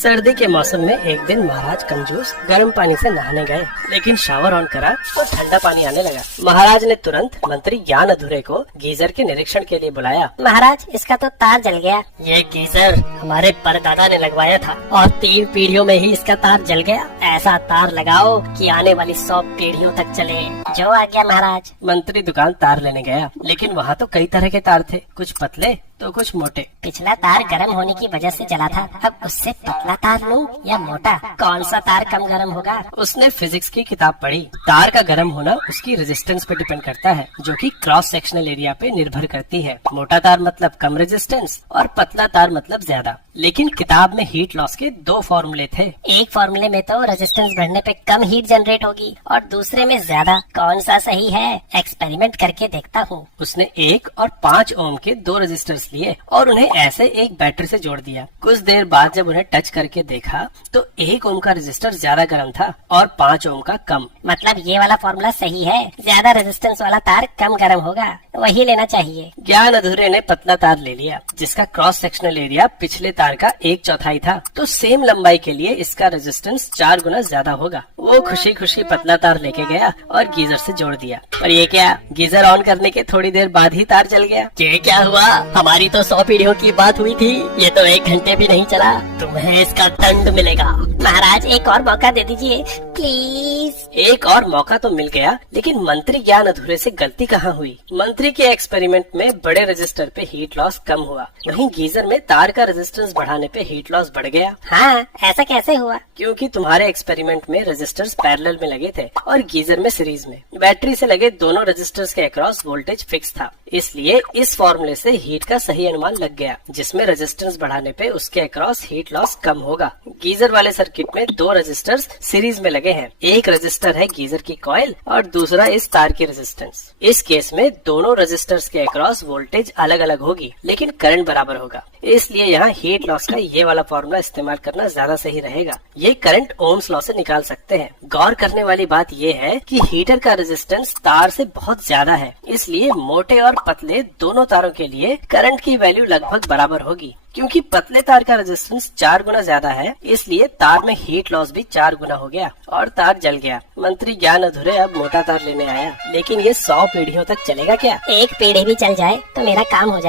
सर्दी के मौसम में एक दिन महाराज कंजूस गर्म पानी से नहाने गए, लेकिन शावर ऑन करा तो ठंडा पानी आने लगा। महाराज ने तुरंत मंत्री ज्ञान अधूरे को गीजर के निरीक्षण के लिए बुलाया। महाराज, इसका तो तार जल गया। ये गीजर हमारे परदादा ने लगवाया था और 3 पीढ़ियों में ही इसका तार जल गया। ऐसा तार लगाओ कि आने वाली 100 पीढ़ियों तक चले। जो आ गया महाराज। मंत्री दुकान तार लेने गया, लेकिन वहाँ तो कई तरह के तार थे, कुछ पतले तो कुछ मोटे। पिछला तार गर्म होने की वजह से जला था, अब उससे पतला तार लूं या मोटा? कौन सा तार कम गर्म होगा? उसने फिजिक्स की किताब पढ़ी। तार का गर्म होना उसकी रेजिस्टेंस पे डिपेंड करता है, जो कि क्रॉस सेक्शनल एरिया पे निर्भर करती है। मोटा तार मतलब कम रेजिस्टेंस और पतला तार मतलब ज्यादा। लेकिन किताब में हीट लॉस के 2 फॉर्मूले थे। एक फॉर्मूले में तो रेजिस्टेंस बढ़ने पे कम हीट जनरेट होगी और दूसरे में ज्यादा। कौन सा सही है? एक्सपेरिमेंट करके देखता हूँ। उसने 1 और 5 ओम के 2 रेजिस्टर्स लिए और उन्हें ऐसे एक बैटरी से जोड़ दिया। कुछ देर बाद जब उन्हें टच करके देखा तो 1 ओम का रेजिस्टर ज्यादा गर्म था और 5 ओम का कम। मतलब ये वाला फॉर्मूला सही है, ज्यादा रेजिस्टेंस वाला तार कम गर्म होगा, वही लेना चाहिए। ज्ञान अधूरे ने पतला तार ले लिया, जिसका क्रॉस सेक्शनल एरिया पिछले तार का 1/4 था, तो सेम लंबाई के लिए इसका रेजिस्टेंस 4 गुना ज्यादा होगा। वो खुशी खुशी पतला तार लेके गया और गीजर से जोड़ दिया। पर ये क्या, गीजर ऑन करने के थोड़ी देर बाद ही तार जल गया। ये क्या हुआ? हमारी तो 100 पीढ़ियों की बात हुई थी, ये तो 1 घंटे भी नहीं चला। तुम्हें इसका दंड मिलेगा। महाराज, एक और मौका दे दीजिए प्लीज। एक और मौका तो मिल गया, लेकिन मंत्री ज्ञान अधूरे से गलती कहाँ हुई? मंत्री के एक्सपेरिमेंट में बड़े रेजिस्टर पे हीट लॉस कम हुआ, वहीं गीजर में तार का रेजिस्टेंस बढ़ाने पे हीट लॉस बढ़ गया। हाँ, ऐसा कैसे हुआ? क्योंकि तुम्हारे एक्सपेरिमेंट में रेजिस्टर्स पैरेलल में लगे थे और गीजर में सीरीज में। बैटरी से लगे दोनों रेजिस्टर्स के अक्रॉस वोल्टेज फिक्स था, इसलिए इस फॉर्मूले से हीट का सही अनुमान लग गया, जिसमें रेजिस्टेंस बढ़ाने पे उसके अक्रॉस हीट लॉस कम होगा। गीजर वाले सर्किट में 2 रेजिस्टर्स सीरीज में लगे हैं। एक रेजिस्टर है गीजर की कॉइल और दूसरा इस तार की रेजिस्टेंस। इस केस में दोनों रेजिस्टर्स के अक्रॉस वोल्टेज अलग अलग होगी, लेकिन करंट बराबर होगा। इसलिए यहाँ हीट लॉस का ये वाला फॉर्मूला इस्तेमाल करना ज्यादा सही रहेगा। ये करंट ओम्स लॉ से निकाल सकते हैं। गौर करने वाली बात ये है कि हीटर का रेजिस्टेंस तार से बहुत ज्यादा है, इसलिए मोटे और पतले दोनों तारों के लिए करंट की वैल्यू लगभग बराबर होगी। क्योंकि पतले तार का रेजिस्टेंस 4 गुना ज्यादा है, इसलिए तार में हीट लॉस भी 4 गुना हो गया और तार जल गया। मंत्री ज्ञान अधूरे अब मोटा तार लेने आया, लेकिन ये 100 पीढ़ियों तक चलेगा क्या? एक पीढ़ी भी चल जाए तो मेरा काम हो जाए।